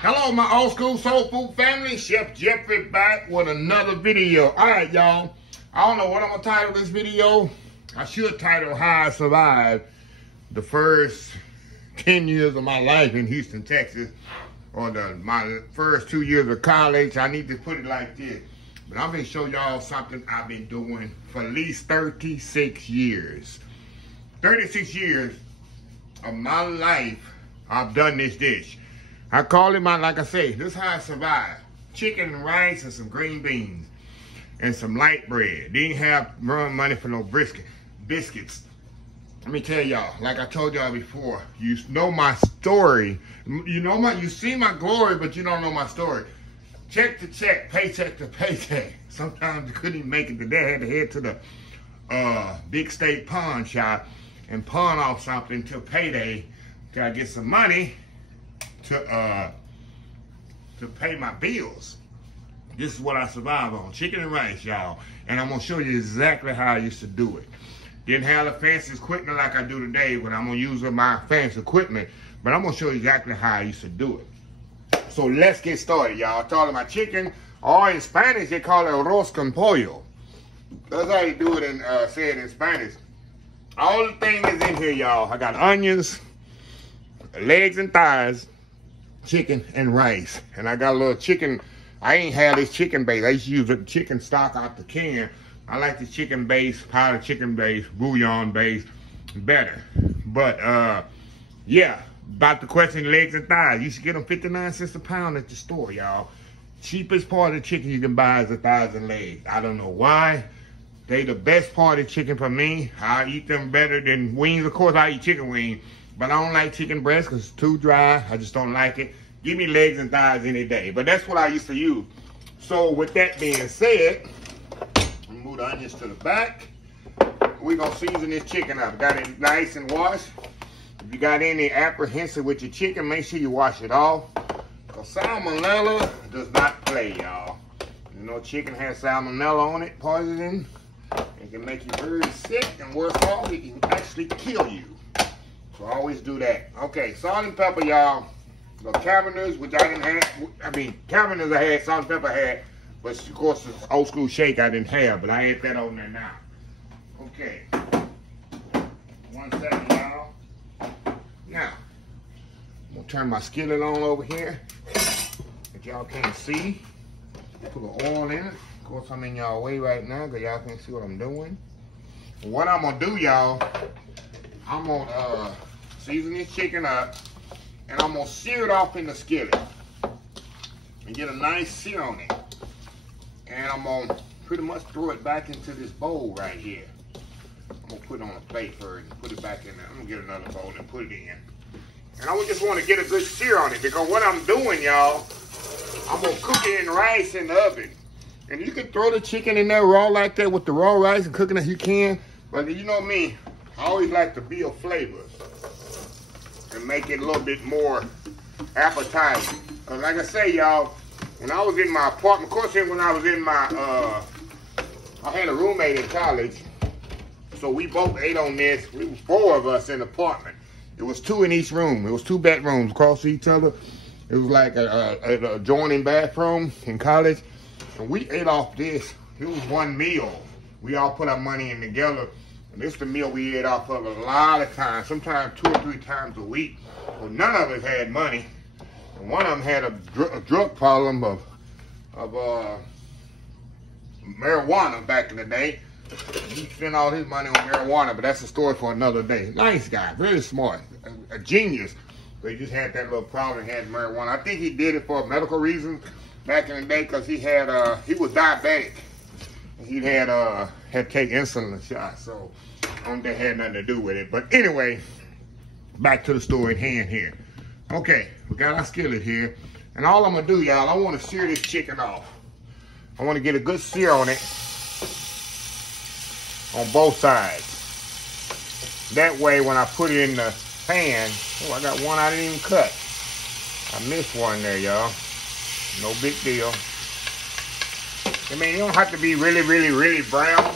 Hello, my old school soul food family. Chef Jeffrey back with another video. All right, y'all. I don't know what I'm gonna title this video. I should title How I Survived the First 10 Years of My Life in Houston, Texas, or my first 2 years of college. I need to put it like this. But I'm gonna show y'all something I've been doing for at least 36 years. 36 years of my life, I've done this dish. I call it like I say, this is how I survived. Chicken and rice and some green beans and some light bread. Didn't have money for no biscuits. Let me tell y'all, like I told y'all before, you know my story. You see my glory, but you don't know my story. Check to check, paycheck to paycheck. Sometimes you couldn't even make it today. I had to head to the big state pawn shop and pawn off something till payday till I get some money to pay my bills. This is what I survive on, chicken and rice, y'all. And I'm gonna show you exactly how I used to do it. Didn't have the fancy equipment like I do today, but I'm gonna use my fancy equipment. But I'm gonna show you exactly how I used to do it. So let's get started, y'all. I'm talking about chicken, or in Spanish they call it arroz con pollo. That's how you do it and say it in Spanish. All the things is in here, y'all. I got onions, legs and thighs, chicken and rice. And I got a little chicken. I ain't had this chicken base. I used to use the chicken stock out the can. I like the chicken base, powdered chicken base, bouillon base better. But yeah, about the question, legs and thighs. You should get them 59 cents a pound at the store, y'all. Cheapest part of the chicken you can buy is the thighs and legs. I don't know why. They the best part of chicken for me. I eat them better than wings. Of course, I eat chicken wings. But I don't like chicken breast because it's too dry. I just don't like it. Give me legs and thighs any day. But that's what I used to use. So with that being said, move the onions to the back. We're going to season this chicken up. Got it nice and washed. If you got any apprehension with your chicken, make sure you wash it off. Because salmonella does not play, y'all. You know, chicken has salmonella on it, poisoning. It can make you very sick, and worse off, it can actually kill you. So always do that. Okay, salt and pepper, y'all. The cabinets, which I didn't have. Cabinets I had, salt and pepper I had. But of course, it's old school shake I didn't have, but I add that on there now. Okay. 1 second, y'all. Now, I'm gonna turn my skillet on over here. If y'all can't see, put the oil in it. Of course, I'm in y'all way right now because y'all can't see what I'm doing. What I'm gonna do, y'all, I'm gonna season this chicken up, and I'm gonna sear it off in the skillet and get a nice sear on it. And I'm gonna pretty much throw it back into this bowl right here. I'm gonna put it on a plate first and put it back in there. I'm gonna get another bowl and put it in. And I just want to get a good sear on it because what I'm doing, y'all, I'm gonna cook it in rice in the oven. And you can throw the chicken in there raw like that with the raw rice and cooking as you can. But you know me, I always like to build flavors and make it a little bit more appetizing. Cause like I say, y'all, when I was in my apartment, of course, when I was in my, I had a roommate in college, so we both ate on this. We were 4 of us in the apartment. It was 2 in each room. It was 2 bedrooms across each other. It was like a adjoining bathroom in college. And we ate off this. It was one meal. We all put our money in together. And this is the meal we ate off of a lot of times, sometimes 2 or 3 times a week. Well, none of us had money. And one of them had a drug problem of marijuana back in the day. He spent all his money on marijuana, but that's a story for another day. Nice guy, very smart, a genius. But he just had that little problem and had marijuana. I think he did it for medical reasons back in the day because he was diabetic. He had to take insulin shots, so I don't think it had nothing to do with it. But anyway, back to the story at hand here. Okay, we got our skillet here. And all I'm gonna do, y'all, I wanna sear this chicken off. I wanna get a good sear on it on both sides. That way, when I put it in the pan, oh, I got one I didn't even cut. I missed one there, y'all. No big deal. I mean, you don't have to be really, really, really brown.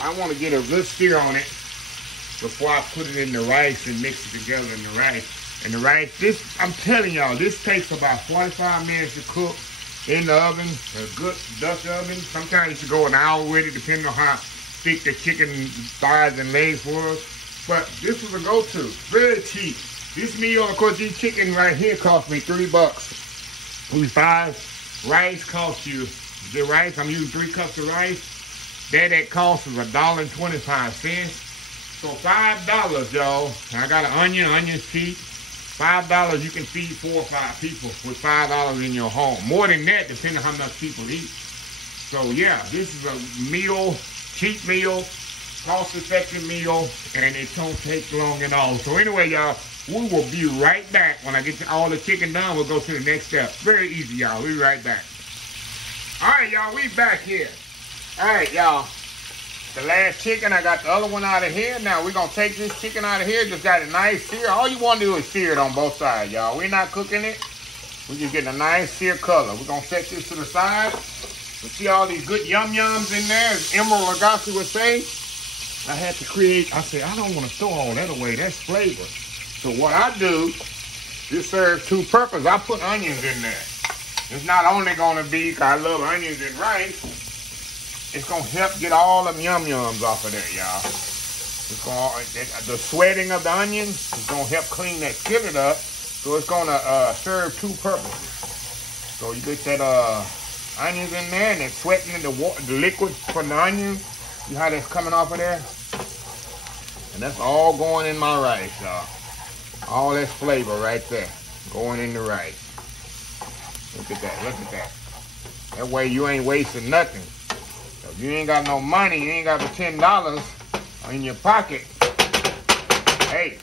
I want to get a good sear on it before I put it in the rice and mix it together in the rice. And the rice, this, I'm telling y'all, this takes about 45 minutes to cook in the oven, a good Dutch oven. Sometimes you should go an hour with it, depending on how thick the chicken thighs and legs was. But this was a go-to, very cheap. This meal, of course, this chicken right here cost me $3. These 5 rice cost you, the rice, I'm using 3 cups of rice. That cost is $1.25. So $5, y'all. I got an onions cheap. $5, you can feed 4 or 5 people with $5 in your home. More than that, depending on how much people eat. So yeah, this is a meal, cheap meal, cost-effective meal, and it don't take long at all. So anyway, y'all, we will be right back. When I get all the chicken done, we'll go to the next step. Very easy, y'all. We'll be right back. All right, y'all, we back here. All right, y'all. The last chicken, I got the other one out of here. Now, we're going to take this chicken out of here. Just got a nice sear. All you want to do is sear it on both sides, y'all. We're not cooking it. We're just getting a nice sear color. We're going to set this to the side. You see all these good yum-yums in there, as Emerald Lagasse would say. I had to create, I said, I don't want to throw all that away. That's flavor. So what I do, this serves 2 purposes. I put onions in there. It's not only going to be, because I love onions and rice, it's going to help get all them yum-yums off of there, y'all. It's going the sweating of the onions is going to help clean that skillet up. So it's going to serve 2 purposes. So you get that onions in there, and it's sweating the liquid from the onions. See how that's coming off of there? And that's all going in my rice, y'all. All that flavor right there going in the rice. Look at that, look at that. That way you ain't wasting nothing. If you ain't got no money, you ain't got the $10 in your pocket, hey,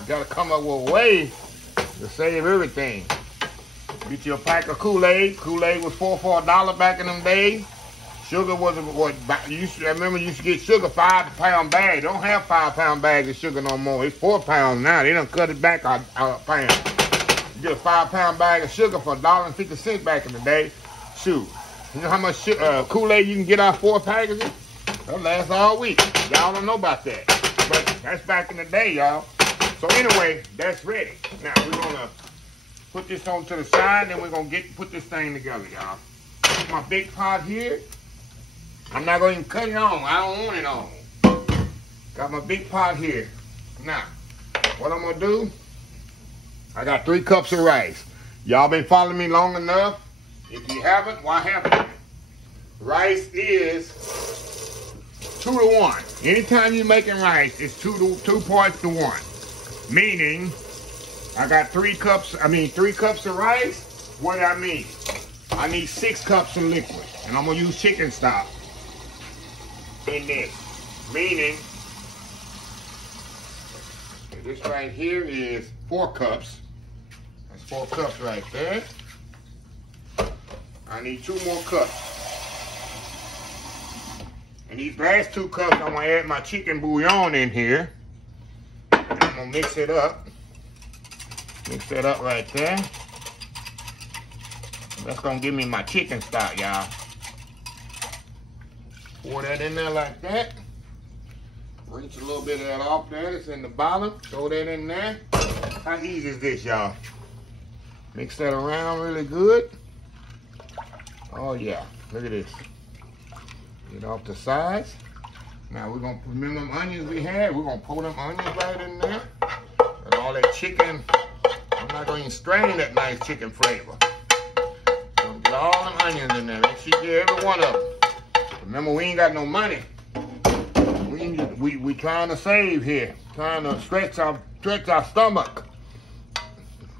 you gotta come up with a way to save everything. Get you a pack of Kool-Aid. Kool-Aid was $4 for $1 back in them days. Sugar was what I remember you used to get sugar 5-pound bags. They don't have 5-pound bags of sugar no more. It's 4 pounds now. They done cut it back a pound. You get a 5-pound bag of sugar for $1.50 back in the day. Shoot. You know how much Kool-Aid you can get out 4 packages? That'll last all week. Y'all don't know about that. But that's back in the day, y'all. So anyway, that's ready. Now we're gonna put this on to the side, then we're gonna put this thing together, y'all. My big pot here. I'm not gonna even cut it on. I don't want it on. Got my big pot here. Now, what I'm gonna do, I got 3 cups of rice. Y'all been following me long enough. If you haven't, why haven't you? Rice is 2 to 1. Anytime you're making rice, it's 2 parts to 1. Meaning, I got 3 cups of rice. What do I mean? I need 6 cups of liquid. And I'm gonna use chicken stock in this. Meaning, this right here is 4 cups. That's 4 cups right there. I need 2 more cups. And these last 2 cups, I'm gonna add my chicken bouillon in here. And I'm gonna mix it up. Mix that up right there. That's gonna give me my chicken stock, y'all. Pour that in there like that. Rinse a little bit of that off there. It's in the bottom. Throw that in there. How easy is this, y'all? Mix that around really good. Oh yeah, look at this. Get off the sides. Now we're gonna remember them onions we had. We're gonna pour them onions right in there. And all that chicken. I'm not gonna even strain that nice chicken flavor. Gonna get all them onions in there. Make sure you get every one of them. Remember, we ain't got no money. We trying to save here. Trying to stretch our stomach.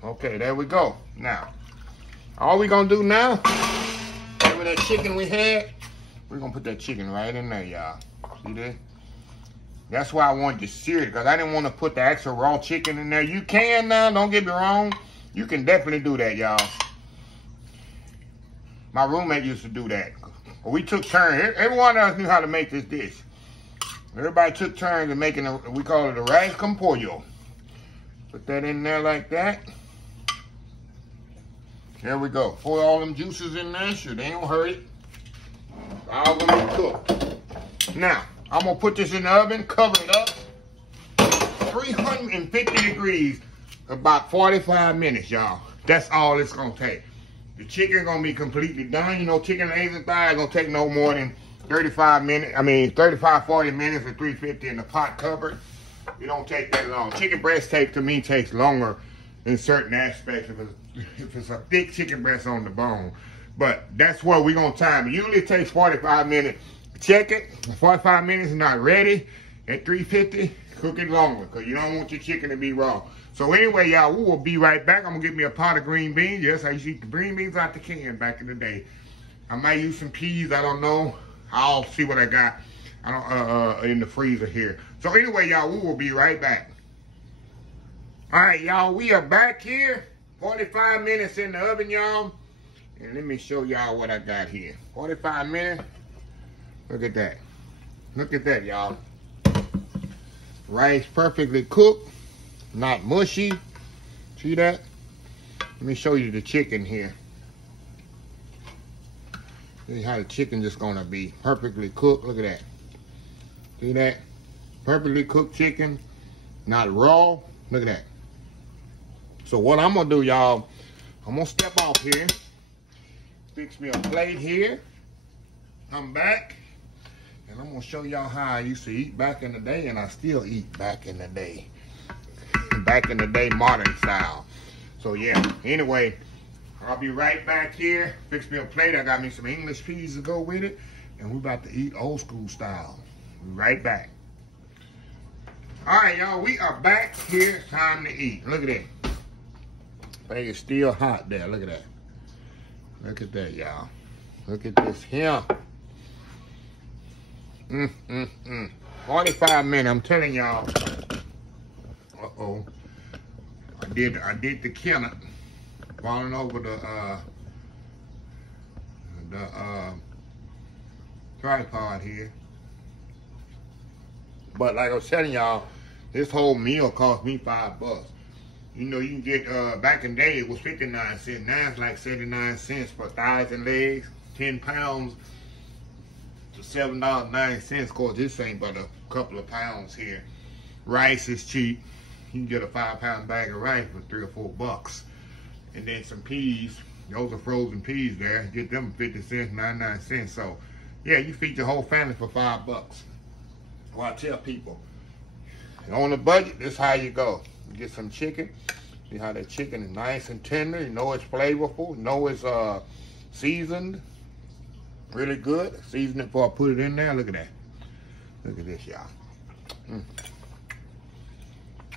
Okay, there we go. Now, all we gonna do now, remember that chicken we had? We're gonna put that chicken right in there, y'all. See that? That's why I wanted to sear it, because I didn't want to put the actual raw chicken in there. You can now, don't get me wrong. You can definitely do that, y'all. My roommate used to do that. We took turns. Everyone else knew how to make this dish. Everybody took turns in making we call it a rice con pollo. Put that in there like that. There we go. Pour all them juices in there. Sure, they don't hurt it. All gonna be cooked. Now, I'm gonna put this in the oven, cover it up. 350 degrees. about 45 minutes, y'all. That's all it's gonna take. The chicken gonna be completely done. You know, chicken legs and thighs gonna take no more than 35 minutes. I mean, 35, 40 minutes at 350 in the pot covered. It don't take that long. Chicken breast to me takes longer in certain aspects if it's a thick chicken breast on the bone. But that's where we're gonna time it. Usually it takes 45 minutes. Check it. 45 minutes is not ready at 350. Cook it longer because you don't want your chicken to be raw. So anyway, y'all, we will be right back. I'm gonna get me a pot of green beans. Yes, I used to eat the green beans out the can back in the day. I might use some peas. I don't know. I'll see what I got. I don't in the freezer here. So anyway, y'all, we will be right back. All right, y'all, we are back here. 45 minutes in the oven, y'all. And let me show y'all what I got here. 45 minutes. Look at that. Look at that, y'all. Rice perfectly cooked, not mushy. See that? Let me show you the chicken here. See how the chicken just gonna be perfectly cooked. Look at that. See that? Perfectly cooked chicken, not raw. Look at that. So what I'm gonna do, y'all, I'm gonna step off here, fix me a plate here, come back, and I'm gonna show y'all how I used to eat back in the day, and I still eat back in the day. Back in the day, modern style. So yeah, anyway, I'll be right back here, fix me a plate. I got me some English peas to go with it, and we're about to eat old school style. Right back. All right, y'all, we are back here. Time to eat. Look at that. Thing is still hot there. Look at that. Look at that, y'all. Look at this here. 45 minutes. I'm telling y'all. Uh-oh. I did the Kenneth. Falling over the tripod here. But like I was telling y'all, this whole meal cost me $5. You know, you can get, back in the day, it was 59 cents. Now it's like 79 cents for thighs and legs. 10 pounds to $7.09. Of course, this ain't but a couple of pounds here. Rice is cheap. You can get a 5-pound bag of rice for $3 or $4. And then some peas. Those are frozen peas there. Get them 50 cents, 99 cents. So, yeah, you feed your whole family for $5. Well, I tell people, on a budget, this is how you go. You get some chicken. See how that chicken is nice and tender. You know it's flavorful. You know it's seasoned. Really good. Season it before I put it in there. Look at that. Look at this, y'all.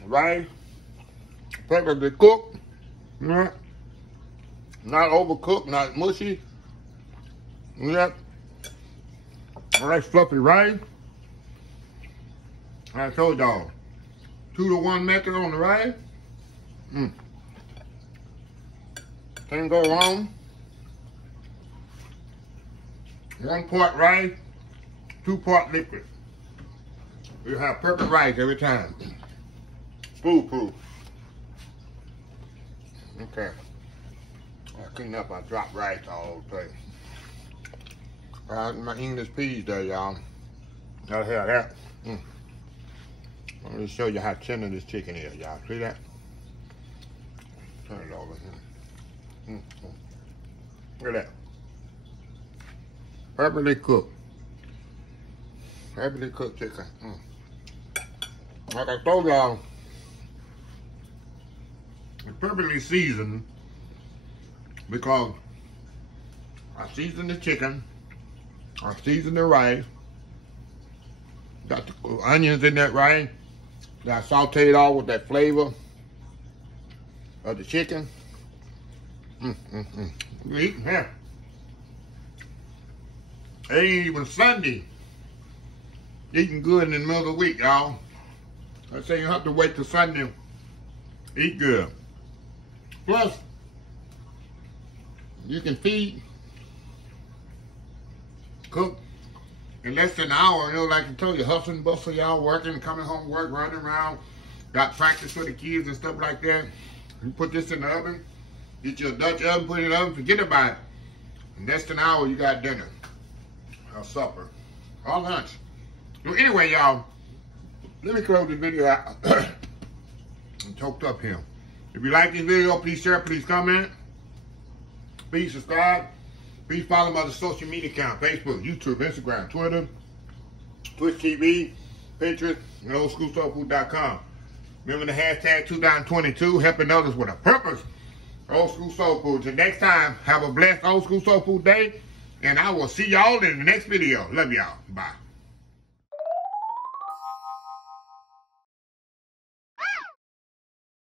Rice. Perfectly cooked. Not overcooked. Not mushy. Yep. Nice fluffy rice. I told y'all, 2-to-1 method on the rice. Can't go wrong. 1 part rice, 2 part liquid. You have perfect rice every time. Foolproof. Okay. I clean up, I drop rice all over the place. My English peas there, y'all. Gotta have that. Let me show you how tender this chicken is, y'all. See that? Turn it over here. Look at that. Perfectly cooked. Perfectly cooked chicken. Like I told y'all, it's perfectly seasoned because I seasoned the chicken, I seasoned the rice, got the onions in that rice. I sauteed it all with that flavor of the chicken. Eating here. It ain't even Sunday. Eating good in the middle of the week, y'all. I say you have to wait till Sunday. Eat good. Plus, you can feed, cook in less than an hour. You know, like I told you, hustle and bustle, y'all working, coming home, work, running around, got practice for the kids and stuff like that. You put this in the oven, get your Dutch oven, put it in the oven, forget about it. In less than an hour, you got dinner, or supper, or lunch. So anyway, y'all, let me close the video out. I'm choked up here. If you like this video, please share, please comment. Please subscribe. Please follow my other social media accounts: Facebook, YouTube, Instagram, Twitter, Twitch TV, Pinterest, and oldschoolsoulfood.com. Remember the hashtag 2022, helping others with a purpose. Old School Soul Food. Till next time, have a blessed Old School Soul Food day. And I will see y'all in the next video. Love y'all. Bye.